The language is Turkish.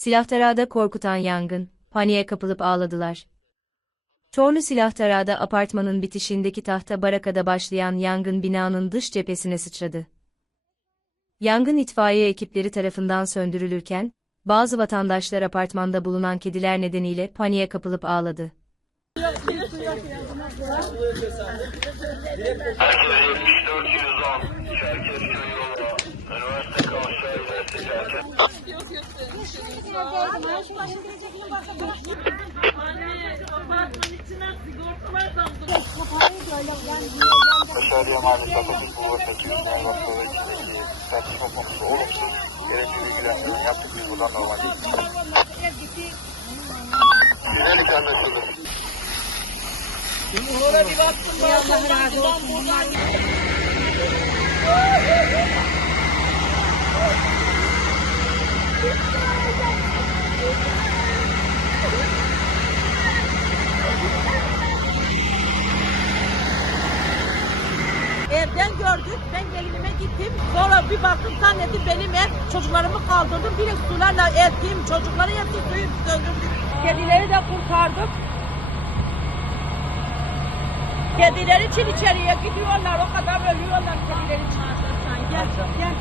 Silahtarada korkutan yangın, paniğe kapılıp ağladılar. Çorlu Silahtarada apartmanın bitişindeki tahta barakada başlayan yangın binanın dış cephesine sıçradı. Yangın itfaiye ekipleri tarafından söndürülürken, bazı vatandaşlar apartmanda bulunan kediler nedeniyle paniğe kapılıp ağladı. Dışarıya maalesef Atatürk Bulvarı taşıyoruz. Fenerbahçe içindeki tartışma konusu olumsuz. Gerekli bilgilendirme yaptık biz buradan normal Güzel anlaşıldı. Evden gördük. Ben gelinime gittim. Sonra bir baktım zannettim benim ev. Çocuklarımı kaldırdım. Bir sularla ettim. Çocukları ettim. Suyu söndürdüm. Kedileri de kurtardık. Kediler için içeriye gidiyorlar. O kadar ölüyorlar kediler için. Gel, gel.